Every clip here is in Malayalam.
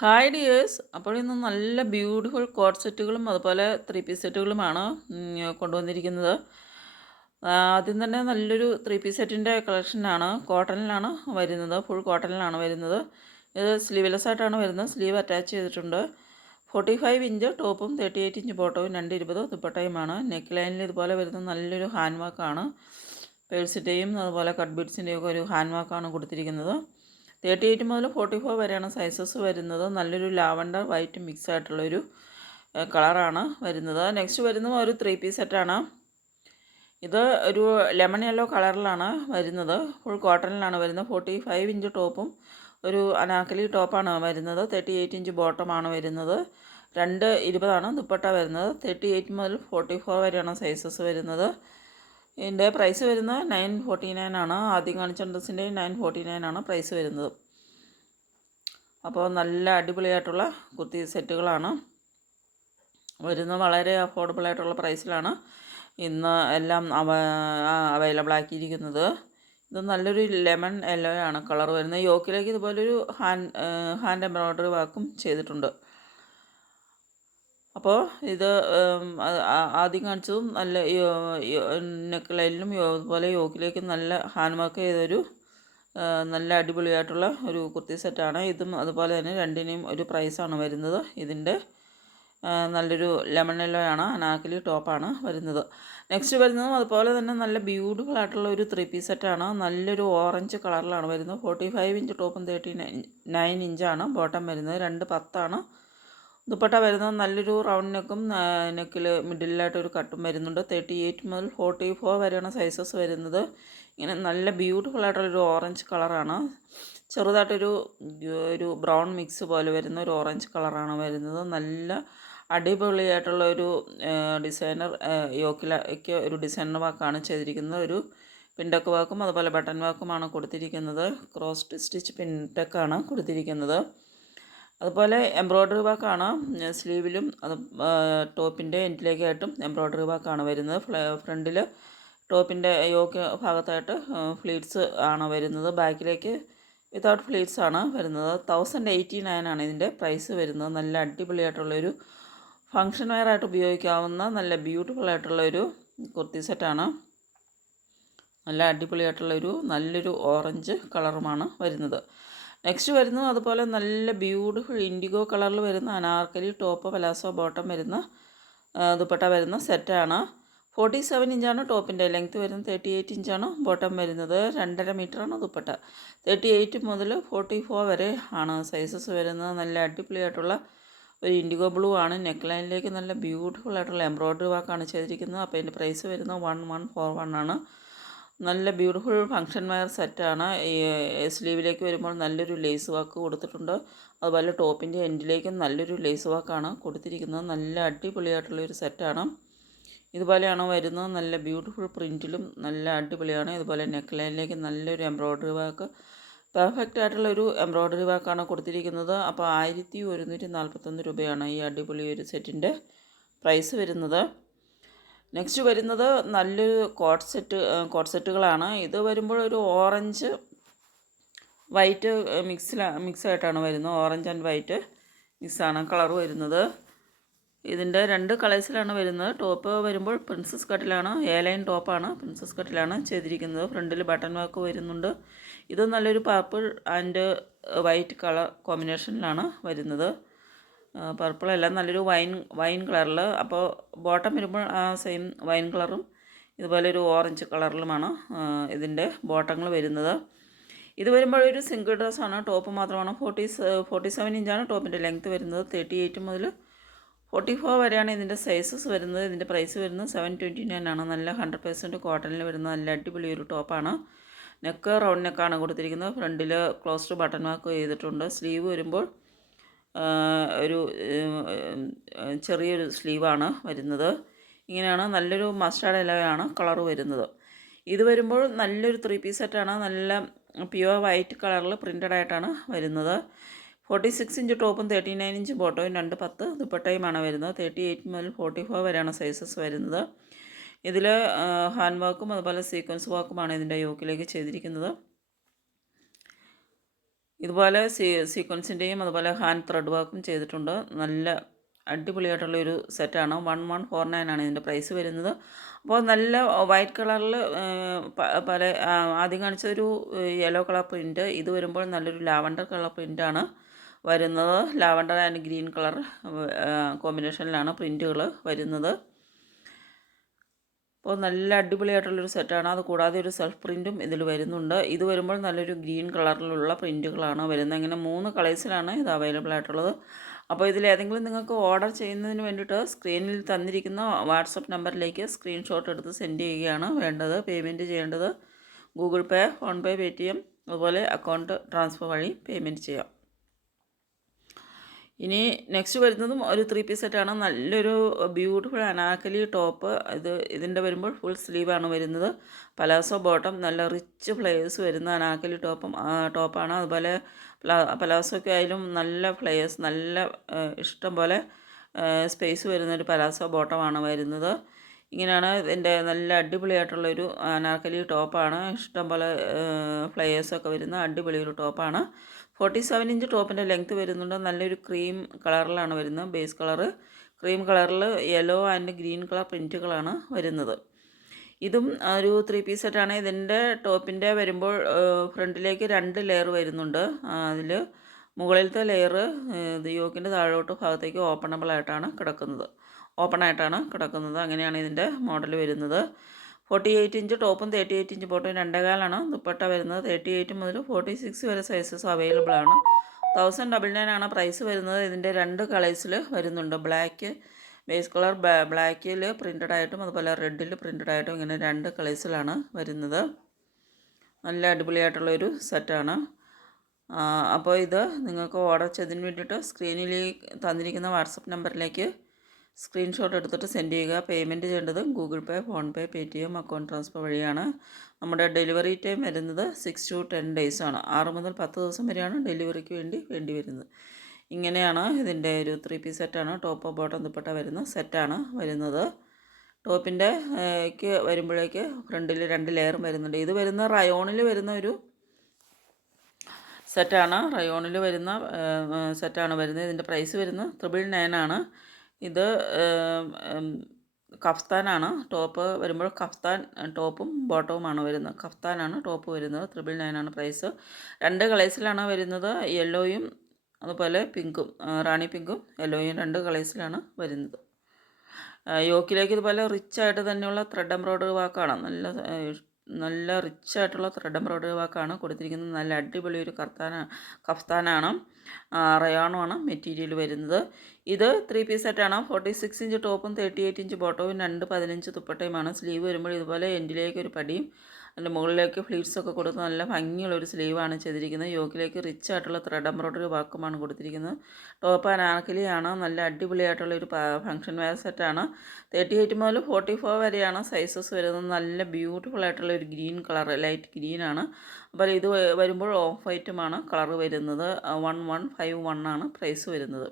Hi dears. അപ്പോൾ ഇന്ന് നല്ല ബ്യൂട്ടിഫുൾ കോട്ട് സെറ്റുകളും അതുപോലെ ത്രീ പീസ് സെറ്റുകളുമാണ് കൊണ്ടുവന്നിരിക്കുന്നത്. ആദ്യം തന്നെ നല്ലൊരു ത്രീ പീസ് സെറ്റിന്റെ കളക്ഷനാണ് കോട്ടണിലാണ് വരുന്നത് ഫുൾ കോട്ടണിലാണ് വരുന്നത്. ഇത് സ്ലീവ്ലെസ് ആയിട്ടാണ് വരുന്നത് സ്ലീവ് അറ്റാച്ച് ചെയ്തിട്ടുണ്ട്. ഫോർട്ടി ഫൈവ് ഇഞ്ച് ടോപ്പും തേർട്ടി എയ്റ്റ് ഇഞ്ച് ബോട്ടവും രണ്ട് ഇരുപത് ദുപ്പട്ടയുമാണ്. നെക്ക് ലൈനിൽ ഇതുപോലെ വരുന്ന നല്ലൊരു ഹാൻഡ് വർക്കാണ് പേഴ്സിന്റെയും അതുപോലെ കട്ട് ബീഡ്സിന്റെയും ഒക്കെ ഒരു ഹാൻഡ് വർക്കാണ് കൊടുത്തിരിക്കുന്നത്. തേർട്ടി എയ്റ്റ് മുതൽ ഫോർട്ടി ഫോർ വരെയാണ് സൈസസ് വരുന്നത്. നല്ലൊരു ലാവണ്ടർ വൈറ്റ് മിക്സ് ആയിട്ടുള്ളൊരു കളറാണ് വരുന്നത്. നെക്സ്റ്റ് വരുന്നത് ഒരു ത്രീ പീസ് സെറ്റാണ് ഇത് ഒരു ലെമൺ യെല്ലോ കളറിലാണ് വരുന്നത്. ഫുൾ കോട്ടണിലാണ് വരുന്നത്. ഫോർട്ടി ഫൈവ് ഇഞ്ച് ടോപ്പും ഒരു അനാക്കലി ടോപ്പാണ് വരുന്നത്. തേർട്ടി എയ്റ്റ് ഇഞ്ച് ബോട്ടമാണ് വരുന്നത്. രണ്ട് ഇരുപതാണ് ദുപ്പട്ട വരുന്നത്. തേർട്ടി എയ്റ്റ് മുതൽ ഫോർട്ടി ഫോർ വരെയാണ് സൈസസ് വരുന്നത്. ഇതിന്റെ പ്രൈസ് വരുന്നത് നയൻ ഫോർട്ടി നയൻ ആണ്. ആദ്യം കാണിച്ച ഡ്രസ്സിന്റെ നയൻ ഫോർട്ടി നയൻ ആണ് പ്രൈസ് വരുന്നത്. അപ്പോൾ നല്ല അടിപൊളിയായിട്ടുള്ള കുർത്തി സെറ്റുകളാണ്. വരുന്നത് വളരെ അഫോർഡബിൾ ആയിട്ടുള്ള പ്രൈസിലാണ് ഇന്ന് എല്ലാം അവ അവൈലബിൾ ആക്കിയിരിക്കുന്നത്. ഇത് നല്ലൊരു ലെമൺ യെല്ലോ ആണ്. കളർ വരുന്നത്. യോക്കിലേക്ക് ഇതുപോലൊരു ഹാൻഡ് ഹാൻഡ് എംബ്രോയ്ഡറി വർക്കും ചെയ്തിട്ടുണ്ട്. അപ്പോൾ ഇത് ആദ്യം കാണിച്ചതും നല്ല നെക്ക് ലൈനിലും അതുപോലെ യോക്കിലേക്ക് നല്ല ഹാൻഡ് വർക്ക് ചെയ്തൊരു നല്ല അടിപൊളിയായിട്ടുള്ള ഒരു കുർത്തി സെറ്റാണ്. ഇതും അതുപോലെ തന്നെ രണ്ടിനെയും ഒരു പ്രൈസാണ് വരുന്നത്. ഇതിന്റെ നല്ലൊരു ലെമൺ യെല്ലോ ആണ് അനാക്കലി ടോപ്പാണ് വരുന്നത്. നെക്സ്റ്റ് വരുന്നതും അതുപോലെ തന്നെ നല്ല ബ്യൂട്ടിഫുൾ ആയിട്ടുള്ള ഒരു ത്രീ പീസ് സെറ്റാണ്. നല്ലൊരു ഓറഞ്ച് കളറിലാണ് വരുന്നത്. ഫോർട്ടി ഫൈവ് ഇഞ്ച് ടോപ്പും തേർട്ടി നയൻ ഇഞ്ചാണ് ബോട്ടം വരുന്നത്. രണ്ട് പത്താണ്. ദുപ്പട്ട വരുന്നത് നല്ലൊരു റൗണ്ട് നെക്കും നെക്കിൽ മിഡിലായിട്ട് ഒരു കട്ടും വരുന്നുണ്ട്. തേർട്ടി എയ്റ്റ് മുതൽ ഫോർട്ടി ഫോർ വരെയാണ് സൈസസ് വരുന്നത്. ഇങ്ങനെ നല്ല ബ്യൂട്ടിഫുൾ ആയിട്ടുള്ളൊരു ഓറഞ്ച് കളറാണ്. ചെറുതായിട്ടൊരു ഒരു ബ്രൗൺ മിക്സ് പോലെ വരുന്ന ഒരു ഓറഞ്ച് കളറാണ് വരുന്നത്. നല്ല അടിപൊളിയായിട്ടുള്ള ഒരു ഡിസൈനർ യോക്കിലൊക്കെ ഒരു ഡിസൈനർ വാക്കാണ് ചെയ്തിരിക്കുന്നത്. ഒരു പിൻടക്ക് വാക്കും അതുപോലെ ബട്ടൺ വാക്കുമാണ് കൊടുത്തിരിക്കുന്നത്. ക്രോസ് സ്റ്റിച്ച് പിൻടക്കാണ് കൊടുത്തിരിക്കുന്നത്. അതുപോലെ എംബ്രോയ്ഡറി വർക്കാണ്. സ്ലീവിലും അത് ടോപ്പിന്റെ എൻഡിലേക്കായിട്ടും എംബ്രോയ്ഡറി വർക്കാണ് വരുന്നത്. ഫ്രണ്ടിൽ ടോപ്പിന്റെ യോക്ക് ഭാഗത്തായിട്ട് ഫ്ലീറ്റ്സ് ആണ് വരുന്നത്. ബാക്കിലേക്ക് വിതൗട്ട് ഫ്ലീറ്റ്സ് ആണ് വരുന്നത്. തൗസൻഡ് എയ്റ്റി നയൻ ആണ് ഇതിന്റെ പ്രൈസ് വരുന്നത്. നല്ല അടിപൊളിയായിട്ടുള്ളൊരു ഫങ്ഷൻ വെയർ ആയിട്ട് ഉപയോഗിക്കാവുന്ന നല്ല ബ്യൂട്ടിഫുൾ ആയിട്ടുള്ളൊരു കുർത്തി സെറ്റാണ് നല്ല അടിപൊളിയായിട്ടുള്ളൊരു നല്ലൊരു ഓറഞ്ച് കളറുമാണ് വരുന്നത്. നെക്സ്റ്റ് വരുന്നത് അതുപോലെ നല്ല ബ്യൂട്ടിഫുൾ ഇൻഡിഗോ കളറിൽ വരുന്ന അനാർക്കലി ടോപ്പ് പലാസോ ബോട്ടം വരുന്ന ദുപ്പട്ട വരുന്ന സെറ്റാണ് ഫോർട്ടി സെവൻ ഇഞ്ചാണ് ടോപ്പിന്റെ ലെങ്ത്ത് വരുന്നത് തേർട്ടി എയ്റ്റ് ഇഞ്ചാണ് ബോട്ടം വരുന്നത്. രണ്ടര മീറ്ററാണ് ദുപ്പട്ട. തേർട്ടി എയ്റ്റ് മുതൽ ഫോർട്ടി ഫോർ വരെ ആണ് സൈസസ് വരുന്നത്. നല്ല അടിപൊളിയായിട്ടുള്ള ഒരു ഇൻഡിഗോ ബ്ലൂ ആണ്. നെക്ക് ലൈനിലേക്ക് നല്ല ബ്യൂട്ടിഫുൾ ആയിട്ടുള്ള എംബ്രോയ്ഡറി വർക്കാണ് ചെയ്തിരിക്കുന്നത്. അപ്പോൾ അതിന്റെ പ്രൈസ് വരുന്നത് വൺ വൺ ഫോർ വൺ ആണ്. നല്ല ബ്യൂട്ടിഫുൾ ഫങ്ഷൻ വെയർ സെറ്റാണ്. ഈ സ്ലീവിലേക്ക് വരുമ്പോൾ നല്ലൊരു ലേസ് വാക്ക് കൊടുത്തിട്ടുണ്ട്. അതുപോലെ ടോപ്പിന്റെ എൻഡിലേക്കും നല്ലൊരു ലേസ് വാക്കാണ് കൊടുത്തിരിക്കുന്നത്. നല്ല അടിപൊളിയായിട്ടുള്ള ഒരു സെറ്റാണ്. ഇതുപോലെയാണ് വരുന്നത്. നല്ല ബ്യൂട്ടിഫുൾ പ്രിന്റിലും നല്ല അടിപൊളിയാണ്. ഇതുപോലെ നെക്ക് ലൈനിലേക്ക് നല്ലൊരു എംബ്രോയ്ഡറി വാക്ക് പെർഫെക്റ്റ് ആയിട്ടുള്ള ഒരു എംബ്രോയ്ഡറി വാക്കാണ് കൊടുത്തിരിക്കുന്നത്. അപ്പോൾ ആയിരത്തി ഒരുന്നൂറ്റി നാൽപ്പത്തൊന്ന് രൂപയാണ് ഈ അടിപൊളി ഒരു സെറ്റിന്റെ പ്രൈസ് വരുന്നത്. നെക്സ്റ്റ് വരുന്നത് നല്ലൊരു കോട്ട് സെറ്റ് കോട്ട് സെറ്റുകളാണ്. ഇത് വരുമ്പോൾ ഒരു ഓറഞ്ച് വൈറ്റ് മിക്സില മിക്സായിട്ടാണ് വരുന്നത്. ഓറഞ്ച് ആൻഡ് വൈറ്റ് മിക്സാണ് കളർ വരുന്നത്. ഇതിന്റെ രണ്ട് കളേഴ്സിലാണ് വരുന്നത്. ടോപ്പ് വരുമ്പോൾ പ്രിൻസസ് കട്ടിലാണ് എ ലൈൻ ടോപ്പാണ് പ്രിൻസസ് കട്ടിലാണ് ചെയ്തിരിക്കുന്നത്. ഫ്രണ്ടിൽ ബട്ടൺ വർക്ക് വരുന്നുണ്ട്. ഇത് നല്ലൊരു പർപ്പിൾ ആൻഡ് വൈറ്റ് കളർ കോമ്പിനേഷനിലാണ് വരുന്നത്. പർപ്പിൾ അല്ല നല്ലൊരു വൈൻ വൈൻ കളറിൽ അപ്പോൾ ബോട്ടം വരുമ്പോൾ ആ സെയിം വൈൻ കളറും ഇതുപോലെ ഒരു ഓറഞ്ച് കളറിലുമാണ് ഇതിന്റെ ബോട്ടങ്ങൾ വരുന്നത്. ഇത് വരുമ്പോൾ ഒരു സിംഗിൾ ഡ്രസ്സാണ് ടോപ്പ് മാത്രമാണ്. ഫോർട്ടി ഫോർട്ടി സെവൻ ഇഞ്ചാണ് ടോപ്പിന്റെ ലെങ്ത്ത് വരുന്നത്. തേർട്ടി എയ്റ്റ് മുതൽ ഫോർട്ടി ഫോർ വരെയാണ് ഇതിന്റെ സൈസസ് വരുന്നത്. ഇതിന്റെ പ്രൈസ് വരുന്നത് സെവൻ ട്വന്റി നയൻ ആണ്. നല്ല ഹൺഡ്രഡ് പെർസെന്റ് കോട്ടണിൽ വരുന്ന നല്ല അടിപൊളി ഒരു ടോപ്പാണ് നെക്ക് റൗണ്ട് നെക്കാണ് കൊടുത്തിരിക്കുന്നത്. ഫ്രണ്ടിൽ ക്ലോസ്ഡ് ബട്ടൺ വർക്ക് ചെയ്തിട്ടുണ്ട്. സ്ലീവ് വരുമ്പോൾ ഒരു ചെറിയൊരു സ്ലീവാണ് വരുന്നത്. ഇങ്ങനെയാണ് നല്ലൊരു മസ്റ്റാർഡ് ഇലവയാണ് കളർ വരുന്നത്. ഇത് വരുമ്പോൾ നല്ലൊരു ത്രീ പീസ് സെറ്റാണ് നല്ല പ്യുവർ വൈറ്റ് കളറിൽ പ്രിന്റഡ് ആയിട്ടാണ് വരുന്നത്. ഫോർട്ടി സിക്സ് ഇഞ്ച് ടോപ്പും തേർട്ടി നയൻ ഇഞ്ച് ബോട്ടവും രണ്ട് പത്ത് ദുപ്പട്ടയുമാണ് വരുന്നത്. തേർട്ടി എയ്റ്റ് മുതൽ ഫോർട്ടി ഫോർ വരെയാണ് സൈസസ് വരുന്നത്. ഇതിൽ ഹാൻഡ് വർക്കും അതുപോലെ സീക്വൻസ് വർക്കുമാണ് ഇതിന്റെ യോക്കിലേക്ക് ചെയ്തിരിക്കുന്നത്. ഇതുപോലെ സീ സീക്വൻസിന്റെയും അതുപോലെ ഹാൻഡ് ത്രെഡ് വർക്കും ചെയ്തിട്ടുണ്ട്. നല്ല അടിപൊളിയായിട്ടുള്ള ഒരു സെറ്റാണ് വൺ വൺ ഫോർ നയൻ ആണ് ഇതിന്റെ പ്രൈസ് വരുന്നത്. അപ്പോൾ നല്ല വൈറ്റ് കളറിൽ പല ആദ്യം കാണിച്ച ഒരു യെല്ലോ കളർ പ്രിന്റ് ഇത് വരുമ്പോൾ നല്ലൊരു ലാവണ്ടർ കളർ പ്രിന്റാണ് വരുന്നത്. ലാവണ്ടർ ആൻഡ് ഗ്രീൻ കളർ കോമ്പിനേഷനിലാണ് പ്രിന്റുകൾ വരുന്നത്. അപ്പോൾ നല്ല അടിപൊളിയായിട്ടുള്ളൊരു സെറ്റാണ്. അത് കൂടാതെ ഒരു സെൽഫ് പ്രിന്റും ഇതിൽ വരുന്നുണ്ട്. ഇത് വരുമ്പോൾ നല്ലൊരു ഗ്രീൻ കളറിലുള്ള പ്രിന്റുകളാണ് വരുന്നത്. അങ്ങനെ മൂന്ന് കളേഴ്സിലാണ് ഇത് അവൈലബിൾ ആയിട്ടുള്ളത്. അപ്പോൾ ഇതിൽ ഏതെങ്കിലും നിങ്ങൾക്ക് ഓർഡർ ചെയ്യുന്നതിന് വേണ്ടിയിട്ട് സ്ക്രീനിൽ തന്നിരിക്കുന്ന വാട്സപ്പ് നമ്പറിലേക്ക് സ്ക്രീൻഷോട്ട് എടുത്ത് സെൻഡ് ചെയ്യുകയാണ് വേണ്ടത്. പേയ്മെന്റ് ചെയ്യേണ്ടത് Google Pay PhonePe Paytm അതുപോലെ അക്കൗണ്ട് ട്രാൻസ്ഫർ വഴി പേയ്മെന്റ് ചെയ്യാം. ഇനി നെക്സ്റ്റ് വരുന്നതും ഒരു ത്രീ പീസ് സെറ്റാണ് നല്ലൊരു ബ്യൂട്ടിഫുൾ അനാക്കലി ടോപ്പ് ഇത് ഇതിന്റെ വരുമ്പോൾ ഫുൾ സ്ലീവാണ് വരുന്നത്. പലാസോ ബോട്ടം നല്ല റിച്ച് ഫ്ലെയേഴ്സ് വരുന്ന അനാക്കലി ടോപ്പും ടോപ്പാണ് അതുപോലെ പലാസോയ്ക്ക് ആയാലും നല്ല ഫ്ലെയേഴ്സ് നല്ല ഇഷ്ടം പോലെ സ്പേസ് വരുന്നൊരു പലാസോ ബോട്ടമാണ് വരുന്നത്. ഇങ്ങനെയാണ് ഇതിന്റെ നല്ല അടിപൊളിയായിട്ടുള്ളൊരു അനാർക്കലി ടോപ്പാണ് ഇഷ്ടം പോലെ ഫ്ലയേഴ്സൊക്കെ വരുന്ന അടിപൊളി ഒരു ടോപ്പാണ് ഫോർട്ടി സെവൻ ഇഞ്ച് ടോപ്പിന്റെ ലെങ്ത്ത് വരുന്നുണ്ട്. നല്ലൊരു ക്രീം കളറിലാണ് വരുന്നത്. Base colour. ക്രീം കളറിൽ യെല്ലോ ആൻഡ് ഗ്രീൻ കളർ പ്രിന്റുകളാണ് വരുന്നത്. ഇതും ഒരു ത്രീ പീസ് സെറ്റാണ്. ഇതിന്റെ ടോപ്പിന്റെ വരുമ്പോൾ ഫ്രണ്ടിലേക്ക് രണ്ട് ലെയർ വരുന്നുണ്ട്. അതിൽ മുകളിലത്തെ ലെയർ ഇത് യോക്കിന്റെ താഴോട്ട് ഭാഗത്തേക്ക് ഓപ്പണബിൾ ആയിട്ടാണ് കിടക്കുന്നത്. ഓപ്പണായിട്ടാണ് കിടക്കുന്നത്. അങ്ങനെയാണ് ഇതിന്റെ മോഡൽ വരുന്നത്. ഫോർട്ടി എയ്റ്റ് ഇഞ്ച് ടോപ്പും തേർട്ടി എയ്റ്റ് ഇഞ്ച് ബോട്ടും രണ്ടേകാലാണ്. ദുപ്പട്ട വരുന്നത് തേർട്ടി എയ്റ്റ് മുതൽ ഫോർട്ടി സിക്സ് വരെ സൈസസ് അവൈലബിൾ ആണ്. തൗസൻഡ് ഡബിൾ നയൻ ആണ് പ്രൈസ് വരുന്നത്. ഇതിന്റെ രണ്ട് കളേഴ്സിൽ വരുന്നുണ്ട്. ബ്ലാക്ക് ബേസ് കളർ ബ്ലാക്കിൽ പ്രിന്റഡ് ആയിട്ടും അതുപോലെ റെഡിൽ പ്രിന്റഡ് ആയിട്ടും ഇങ്ങനെ രണ്ട് കളേഴ്സിലാണ് വരുന്നത്. നല്ല അടിപൊളിയായിട്ടുള്ളൊരു സെറ്റാണ് അപ്പോൾ ഇത് നിങ്ങൾക്ക് ഓർഡർ ചെയ്തതിന് വേണ്ടിയിട്ട് സ്ക്രീനിൽ തന്നിരിക്കുന്ന വാട്സപ്പ് നമ്പറിലേക്ക് സ്ക്രീൻഷോട്ട് എടുത്തിട്ട് സെൻഡ് ചെയ്യുക. പേയ്മെന്റ് ചെയ്യേണ്ടത് Google Pay PhonePe Paytm account transfer വഴിയാണ്. നമ്മുടെ ഡെലിവറി ടൈം വരുന്നത് സിക്സ് ടു ടെൻ ആണ്. ആറ് മുതൽ പത്ത് ദിവസം വരെയാണ് ഡെലിവറിക്ക് വേണ്ടി വേണ്ടി വരുന്നത്. ഇങ്ങനെയാണ് ഇതിന്റെ ഒരു ത്രീ പീസ് സെറ്റാണ് ടോപ്പ് ബോട്ടം ദുപ്പട്ട വരുന്ന സെറ്റാണ് വരുന്നത്. ടോപ്പിന്റെ ക്ക് വരുമ്പോഴേക്ക് ഫ്രണ്ടിൽ രണ്ട് ലെയറും വരുന്നുണ്ട്. ഇത് വരുന്ന റയോണിൽ വരുന്ന ഒരു സെറ്റാണ് റയോണിൽ വരുന്ന സെറ്റാണ് വരുന്നത്. ഇതിന്റെ പ്രൈസ് വരുന്നത് ത്രിബിൾ നയൻ ആണ്. ഇത് കഫ്താനാണ്. ടോപ്പ് വരുമ്പോൾ കഫ്താൻ ടോപ്പും ബോട്ടവുമാണ് വരുന്നത്. കഫ്താനാണ് ടോപ്പ് വരുന്നത്. ത്രിബിൾ നയൻ ആണ് പ്രൈസ്. രണ്ട് കളേഴ്സിലാണ് വരുന്നത് യെല്ലോയും അതുപോലെ പിങ്കും റാണി പിങ്കും യെല്ലോയും രണ്ട് കളേഴ്സിലാണ് വരുന്നത്. യോക്കിലേക്ക് ഇതുപോലെ റിച്ച് ആയിട്ട് തന്നെയുള്ള ത്രെഡ് എംബ്രോയ്ഡറി വാക്കാണ് നല്ല നല്ല റിച്ച് ആയിട്ടുള്ള ത്രെഡ് എംബ്രോയ്ഡറി വർക്കാണ് കൊടുത്തിരിക്കുന്നത്. നല്ല അടിപൊളി ഒരു കർത്താന കഫ്താനാണ്. റയോണുമാണ് മെറ്റീരിയൽ വരുന്നത്. ഇത് ത്രീ പീസ് സെറ്റാണ് ഫോർട്ടി സിക്സ് ഇഞ്ച് ടോപ്പും തേർട്ടി എയ്റ്റ് ഇഞ്ച് ബോട്ടവും രണ്ട് പതിനഞ്ച് ദുപ്പട്ടയുമാണ്. സ്ലീവ് വരുമ്പോൾ ഇതുപോലെ എൻഡിലേക്ക് ഒരു പടിയും അതിന്റെ മുകളിലേക്ക് ഫ്ലീറ്റ്സൊക്കെ കൊടുത്ത് നല്ല ഭംഗിയുള്ള ഒരു സ്ലീവാണ് ചെയ്തിരിക്കുന്നത്. യോക്കിലേക്ക് റിച്ച് ആയിട്ടുള്ള ത്രെഡ് എംബ്രോയ്ഡറി വർക്കുമാണ് കൊടുത്തിരിക്കുന്നത്. ടോപ്പ് ആൻഡ് ആർക്കിലിയാണ് നല്ല അടിപൊളിയായിട്ടുള്ള ഒരു ഫംഗ്ഷൻ വെയർ സെറ്റാണ് തേർട്ടി എയ്റ്റ് മുതൽ ഫോർട്ടി ഫോർ വരെയാണ് സൈസസ് വരുന്നത്. നല്ല ബ്യൂട്ടിഫുൾ ആയിട്ടുള്ള ഒരു ഗ്രീൻ കളർ ലൈറ്റ് ഗ്രീനാണ് അപ്പോൾ ഇത് വരുമ്പോൾ ഓഫ് വൈറ്റുമാണ് കളർ വരുന്നത്. വൺ വൺ ഫൈവ് വൺ ആണ് പ്രൈസ് വരുന്നത്.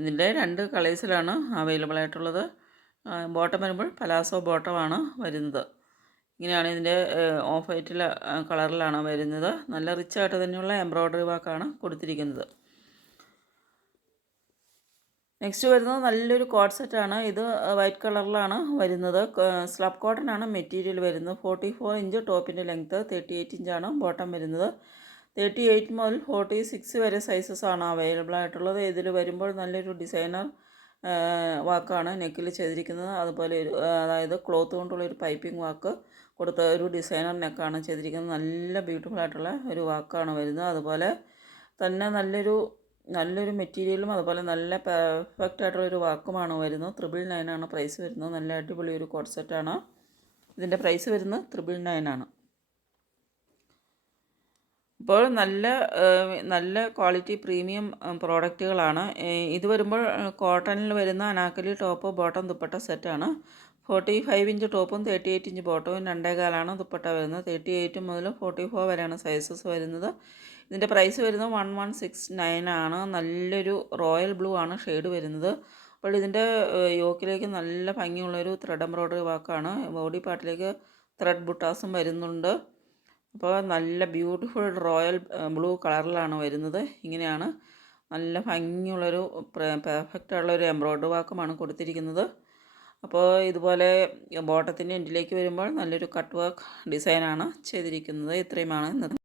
ഇതിന്റെ രണ്ട് കളേഴ്സിലാണ് അവൈലബിൾ ആയിട്ടുള്ളത്. ബോട്ടം വരുമ്പോൾ പലാസോ ബോട്ടമാണ് വരുന്നത്. ഇങ്ങനെയാണ് ഇതിന്റെ ഓഫ് വൈറ്റിൽ കളറിലാണ് വരുന്നത്. നല്ല റിച്ച് ആയിട്ട് തന്നെയുള്ള എംബ്രോയ്ഡറി വർക്കാണ് കൊടുത്തിരിക്കുന്നത്. നെക്സ്റ്റ് വരുന്നത് നല്ലൊരു കോട്ട് സെറ്റാണ് ഇത് വൈറ്റ് കളറിലാണ് വരുന്നത്. സ്ലബ് കോട്ടൺ ആണ് മെറ്റീരിയൽ വരുന്നത്. ഫോർട്ടി ഫോർ ഇഞ്ച് ടോപ്പിന്റെ ലെങ്ത്ത് തേർട്ടി എയ്റ്റ് ഇഞ്ചാണ് ബോട്ടം വരുന്നത്. തേർട്ടി എയ്റ്റ് മുതൽ ഫോർട്ടി സിക്സ് വരെ സൈസസ് ആണ് അവൈലബിൾ ആയിട്ടുള്ളത്. ഇതിൽ വരുമ്പോൾ നല്ലൊരു ഡിസൈനർ വാക്കാണ് നെക്കിൽ ചെയ്തിരിക്കുന്നത്. അതുപോലെ ഒരു അതായത് ക്ലോത്ത് കൊണ്ടുള്ള ഒരു പൈപ്പിംഗ് വാക്ക് കൊടുത്ത ഒരു ഡിസൈനർ നെക്കാണ് ചെയ്തിരിക്കുന്നത്. നല്ല ബ്യൂട്ടിഫുൾ ആയിട്ടുള്ള ഒരു വാക്കാണ് വരുന്നത്. അതുപോലെ തന്നെ നല്ലൊരു നല്ലൊരു മെറ്റീരിയലും അതുപോലെ നല്ല പെർഫെക്റ്റ് ആയിട്ടുള്ള ഒരു വാക്കുമാണ് വരുന്നത്. ത്രിബിൾ നയൻ ആണ് പ്രൈസ് വരുന്നത്. നല്ല അടിപൊളി ഒരു കോൺസെപ്റ്റാണ് ഇതിന്റെ പ്രൈസ് വരുന്നത് ത്രിബിൾ നയൻ ആണ്. ഇപ്പോൾ നല്ല നല്ല ക്വാളിറ്റി പ്രീമിയം പ്രോഡക്റ്റുകളാണ്. ഇത് വരുമ്പോൾ കോട്ടണിൽ വരുന്ന അനാക്കലി ടോപ്പ് ബോട്ടം ദുപ്പട്ട സെറ്റാണ് ഫോർട്ടി ഫൈവ് ഇഞ്ച് ടോപ്പും തേർട്ടി എയ്റ്റ് ഇഞ്ച് ബോട്ടവും രണ്ടേകാലാണ് ദുപ്പട്ട വരുന്നത്. തേർട്ടി എയ്റ്റ് മുതൽ ഫോർട്ടി ഫോർ വരെയാണ് സൈസസ് വരുന്നത്. ഇതിന്റെ പ്രൈസ് വരുന്നത് വൺ വൺ സിക്സ് നയൻ ആണ് നല്ലൊരു റോയൽ ബ്ലൂ ആണ് ഷെയ്ഡ് വരുന്നത്. അപ്പോൾ ഇതിന്റെ യോക്കിലേക്ക് നല്ല ഭംഗിയുള്ളൊരു ത്രെഡ് എംബ്രോയ്ഡറി വാക്കാണ് ബോഡി പാർട്ടിലേക്ക് ത്രെഡ് ബുട്ടാസും വരുന്നുണ്ട്. അപ്പോൾ നല്ല ബ്യൂട്ടിഫുൾ റോയൽ ബ്ലൂ കളറിലാണ് വരുന്നത്. ഇങ്ങനെയാണ്. നല്ല ഭംഗിയുള്ളൊരു പെർഫെക്റ്റ് ഉള്ളൊരു എംബ്രോയ്ഡറി വർക്കുമാണ് കൊടുത്തിരിക്കുന്നത്. അപ്പോൾ ഇതുപോലെ ബോട്ടത്തിന്റെ എൻഡിലേക്ക് വരുമ്പോൾ നല്ലൊരു കട്ട് വർക്ക് ഡിസൈനാണ് ചെയ്തിരിക്കുന്നത്. ഇത്രയുമാണ് ഇന്നത്തെ